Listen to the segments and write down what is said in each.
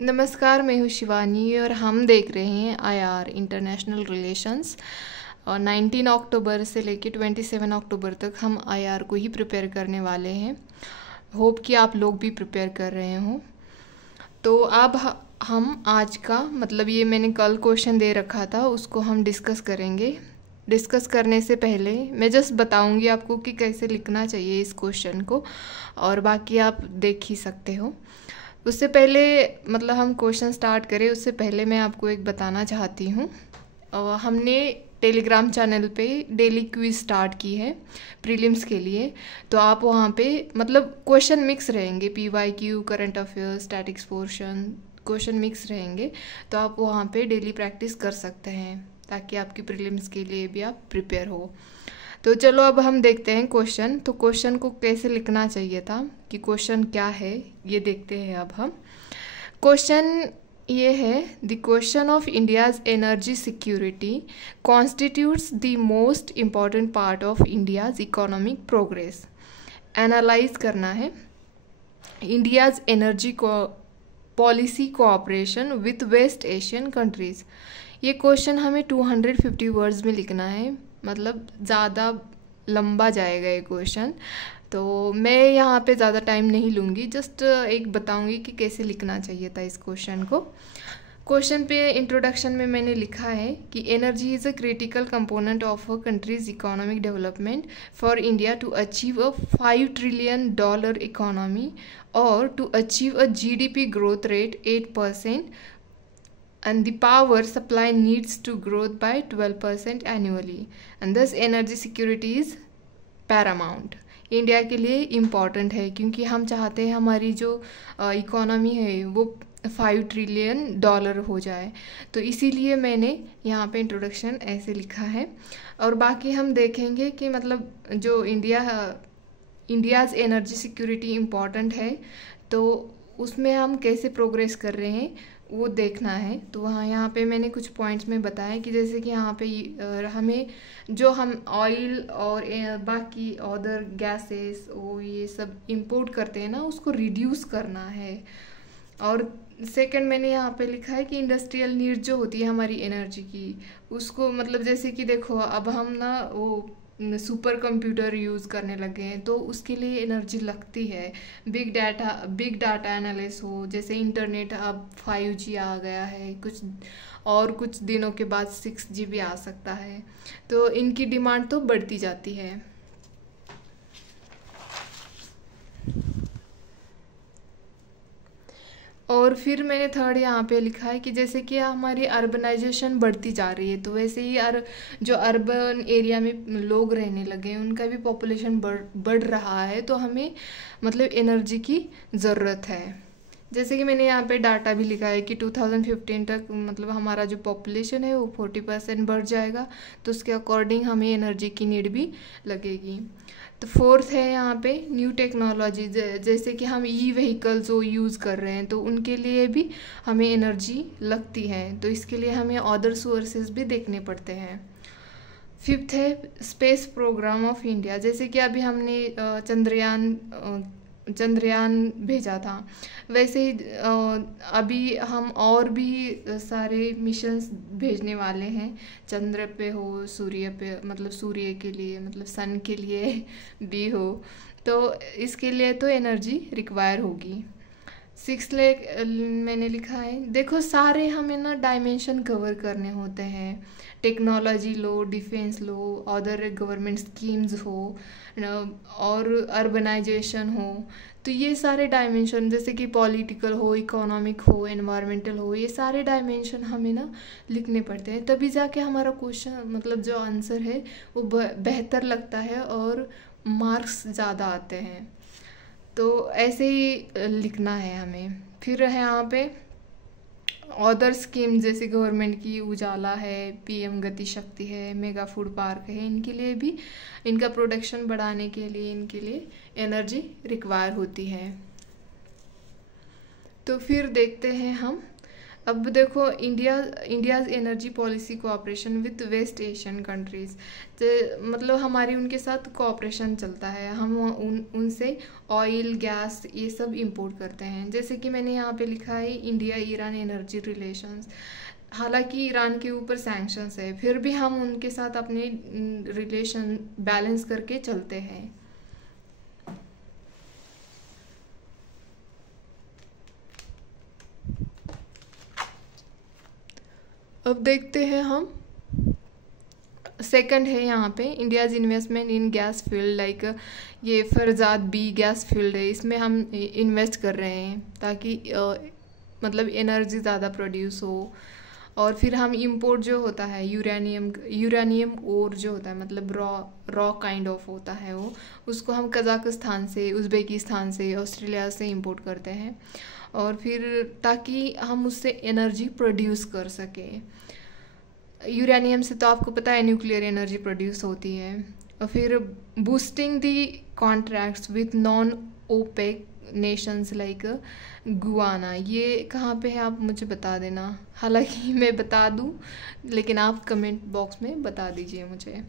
नमस्कार, मैं हूँ शिवानी और हम देख रहे हैं आईआर इंटरनेशनल रिलेशंस। और 19 अक्टूबर से लेकर 27 अक्टूबर तक हम आईआर को ही प्रिपेयर करने वाले हैं। होप कि आप लोग भी प्रिपेयर कर रहे हों। तो अब हम आज का मतलब ये मैंने कल क्वेश्चन दे रखा था, उसको हम डिस्कस करेंगे। डिस्कस करने से पहले मैं जस्ट बताऊंगी आपको कि कैसे लिखना चाहिए इस क्वेश्चन को, और बाकी आप देख ही सकते हो। उससे पहले मतलब हम क्वेश्चन स्टार्ट करें उससे पहले मैं आपको एक बताना चाहती हूँ। हमने टेलीग्राम चैनल पे डेली क्विज स्टार्ट की है प्रीलिम्स के लिए। तो आप वहाँ पे मतलब क्वेश्चन मिक्स रहेंगे, PYQ, current affairs, statics portion, question mix रहेंगे। तो आप वहाँ पे डेली प्रैक्टिस कर सकते हैं ताकि आपकी प्रीलिम्स के लिए भी आप प्रिपेयर हो। तो चलो अब हम देखते हैं क्वेश्चन। तो क्वेश्चन को कैसे लिखना चाहिए था कि क्वेश्चन क्या है ये देखते हैं अब हम। क्वेश्चन ये है, the question of India's energy security constitutes the most important part of India's economic progress. Analyse करना है India's energy policy cooperation with West Asian countries. ये क्वेश्चन हमें 250 वर्ड्स में लिखना है, मतलब ज़्यादा लंबा जाएगा ये क्वेश्चन। तो मैं यहाँ पे ज़्यादा टाइम नहीं लूँगी, जस्ट एक बताऊँगी कि कैसे लिखना चाहिए था इस क्वेश्चन को। क्वेश्चन पे इंट्रोडक्शन में मैंने लिखा है कि energy is a critical component of a country's economic development for India to achieve a $5 trillion economy और to achieve a GDP growth rate 8%, and the power supply needs to grow by 12% annually, and thus energy security is paramount। India के लिए important है क्योंकि हम चाहते हैं हमारी जो इकोनॉमी है वो $5 ट्रिलियन हो जाए। तो इसीलिए मैंने यहाँ पे इंट्रोडक्शन ऐसे लिखा है। और बाकी हम देखेंगे कि मतलब जो इंडियाज़ एनर्जी सिक्योरिटी इम्पॉर्टेंट है तो उसमें हम कैसे प्रोग्रेस कर रहे हैं वो देखना है। तो वहाँ यहाँ पे मैंने कुछ पॉइंट्स में बताया कि जैसे कि यहाँ पे हमें जो हम ऑयल और बाकी अदर गैसेस वो ये सब इंपोर्ट करते हैं ना, उसको रिड्यूस करना है। और सेकंड मैंने यहाँ पे लिखा है कि इंडस्ट्रियल नीड जो होती है हमारी एनर्जी की, उसको मतलब जैसे कि देखो अब हम ना वो सुपर कंप्यूटर यूज़ करने लगे हैं तो उसके लिए एनर्जी लगती है। बिग डाटा एनालिस हो, जैसे इंटरनेट अब 5G आ गया है, कुछ दिनों के बाद 6G भी आ सकता है। तो इनकी डिमांड तो बढ़ती जाती है। और फिर मैंने थर्ड यहाँ पे लिखा है कि जैसे कि हमारी अर्बनाइजेशन बढ़ती जा रही है तो वैसे ही जो अर्बन एरिया में लोग रहने लगे हैं उनका भी पॉपुलेशन बढ़ रहा है, तो हमें मतलब एनर्जी की ज़रूरत है। जैसे कि मैंने यहाँ पे डाटा भी लिखा है कि 2015 तक मतलब हमारा जो पॉपुलेशन है वो 40% बढ़ जाएगा, तो उसके अकॉर्डिंग हमें एनर्जी की नीड भी लगेगी। तो फोर्थ है यहाँ पे न्यू टेक्नोलॉजी, जैसे कि हम व्हीकल जो यूज़ कर रहे हैं तो उनके लिए भी हमें एनर्जी लगती है, तो इसके लिए हमें अदर सोर्सेज भी देखने पड़ते हैं। फिफ्थ है स्पेस प्रोग्राम ऑफ इंडिया, जैसे कि अभी हमने चंद्रयान भेजा था, वैसे ही अभी हम और भी सारे मिशंस भेजने वाले हैं। चंद्र पे हो, सूर्य पे मतलब सूर्य के लिए मतलब सन के लिए भी हो, तो इसके लिए तो एनर्जी रिक्वायर होगी। सिक्स मैंने लिखा है, देखो सारे हमें ना डायमेंशन कवर करने होते हैं। टेक्नोलॉजी लो, डिफेंस लो, अदर गवर्नमेंट स्कीम्स हो, और अर्बनाइजेशन हो, तो ये सारे डायमेंशन जैसे कि पॉलिटिकल हो, इकोनॉमिक हो, एनवायरमेंटल हो, ये सारे डायमेंशन हमें ना लिखने पड़ते हैं, तभी जाके हमारा क्वेश्चन मतलब जो आंसर है वो बेहतर लगता है और मार्क्स ज़्यादा आते हैं। तो ऐसे ही लिखना है हमें। फिर है यहाँ पे अदर स्कीम जैसे गवर्नमेंट की उजाला है, PM गति शक्ति है, मेगा फूड पार्क है, इनके लिए भी इनका प्रोडक्शन बढ़ाने के लिए इनके लिए एनर्जी रिक्वायर होती है। तो फिर देखते हैं हम अब देखो, India's energy policy cooperation with West Asian countries, मतलब हमारी उनके साथ कोऑपरेशन चलता है। हम उनसे ऑयल, गैस ये सब इंपोर्ट करते हैं। जैसे कि मैंने यहाँ पे लिखा है इंडिया ईरान एनर्जी रिलेशंस। हालांकि ईरान के ऊपर सैंक्शंस है, फिर भी हम उनके साथ अपने रिलेशन बैलेंस करके चलते हैं। अब देखते हैं हम, सेकंड है यहाँ पे इंडियाज़ इन्वेस्टमेंट इन गैस फील्ड, लाइक ये फरजाद बी गैस फील्ड है, इसमें हम इन्वेस्ट कर रहे हैं ताकि मतलब एनर्जी ज़्यादा प्रोड्यूस हो। और फिर हम इंपोर्ट जो होता है यूरेनियम ओर जो होता है, मतलब रॉ काइंड ऑफ होता है वो, उसको हम कजाकिस्तान से, उज़्बेकिस्तान से, ऑस्ट्रेलिया से इंपोर्ट करते हैं। और फिर ताकि हम उससे एनर्जी प्रोड्यूस कर सकें। यूरेनियम से तो आपको पता है न्यूक्लियर एनर्जी प्रोड्यूस होती है। और फिर boosting the contracts with non OPEC nations like Guyana, ये कहाँ पे है आप मुझे बता देना। हालांकि मैं बता दूँ, लेकिन आप कमेंट बॉक्स में बता दीजिए मुझे।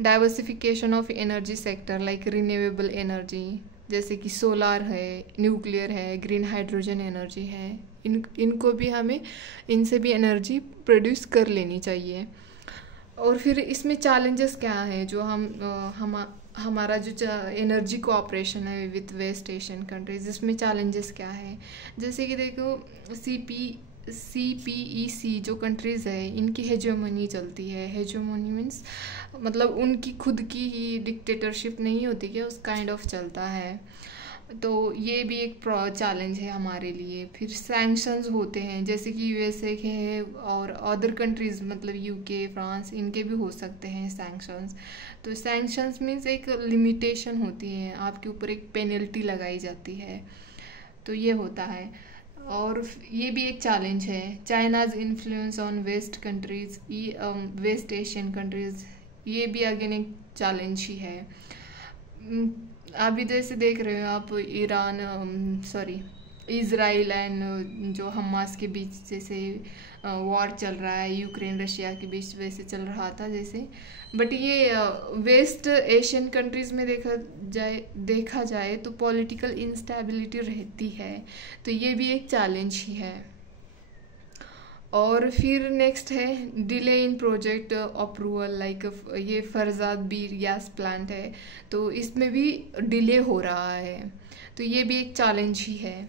Diversification of energy sector like renewable energy, जैसे कि सोलार है, न्यूक्लियर है, ग्रीन हाइड्रोजन एनर्जी है, इनको भी हमें, इनसे भी एनर्जी प्रोड्यूस कर लेनी चाहिए। और फिर इसमें चैलेंजेस क्या है जो हमारा जो एनर्जी कोऑपरेशन है विथ वेस्ट एशियन कंट्रीज, इसमें चैलेंजेस क्या है। जैसे कि देखो, CPEC जो कंट्रीज़ है, इनकी हेजोमनी चलती है। हेजोमनी मीन्स मतलब उनकी खुद की ही डिक्टेटरशिप नहीं होती, क्या उस काइंड ऑफ चलता है। तो ये भी एक चैलेंज है हमारे लिए। फिर सैंक्शंस होते हैं, जैसे कि USA के हैं और अदर कंट्रीज़, मतलब UK, फ्रांस, इनके भी हो सकते हैं सैंक्शंस। तो सैंक्शंस मीन्स एक लिमिटेशन होती है, आपके ऊपर एक पेनल्टी लगाई जाती है, तो ये होता है। और ये भी एक चैलेंज है, China's influence on west countries, west Asian countries, ये भी अगेन एक चैलेंज ही है। अभी जैसे देख रहे हो आप, इज़राइल एंड जो हमास के बीच जैसे वॉर चल रहा है, यूक्रेन रशिया के बीच वैसे चल रहा था जैसे। बट ये वेस्ट एशियन कंट्रीज़ में देखा जाए तो पॉलिटिकल इंस्टेबिलिटी रहती है, तो ये भी एक चैलेंज ही है। और फिर नेक्स्ट है delay in project approval, like ये फरजाद बी गैस प्लांट है, तो इसमें भी डिले हो रहा है, तो ये भी एक चैलेंज ही है।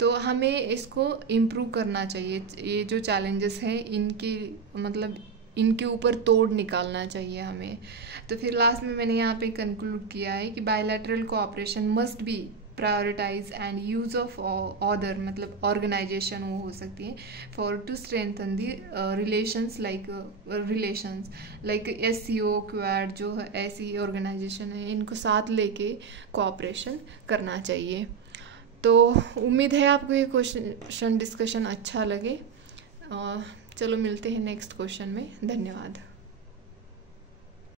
तो हमें इसको इम्प्रूव करना चाहिए। ये जो चैलेंजेस हैं इनके ऊपर तोड़ निकालना चाहिए हमें। तो फिर लास्ट में मैंने यहाँ पे कंक्लूड किया है कि bilateral cooperation must be prioritise and use of other, मतलब ऑर्गेनाइजेशन वो हो सकती है, for to strengthen the relations like SCO, Quad, जो ऐसी ऑर्गेनाइजेशन है, इनको साथ लेके कोऑपरेशन करना चाहिए। तो उम्मीद है आपको ये क्वेश्चन डिस्कशन अच्छा लगे। चलो मिलते हैं नेक्स्ट क्वेश्चन में। धन्यवाद।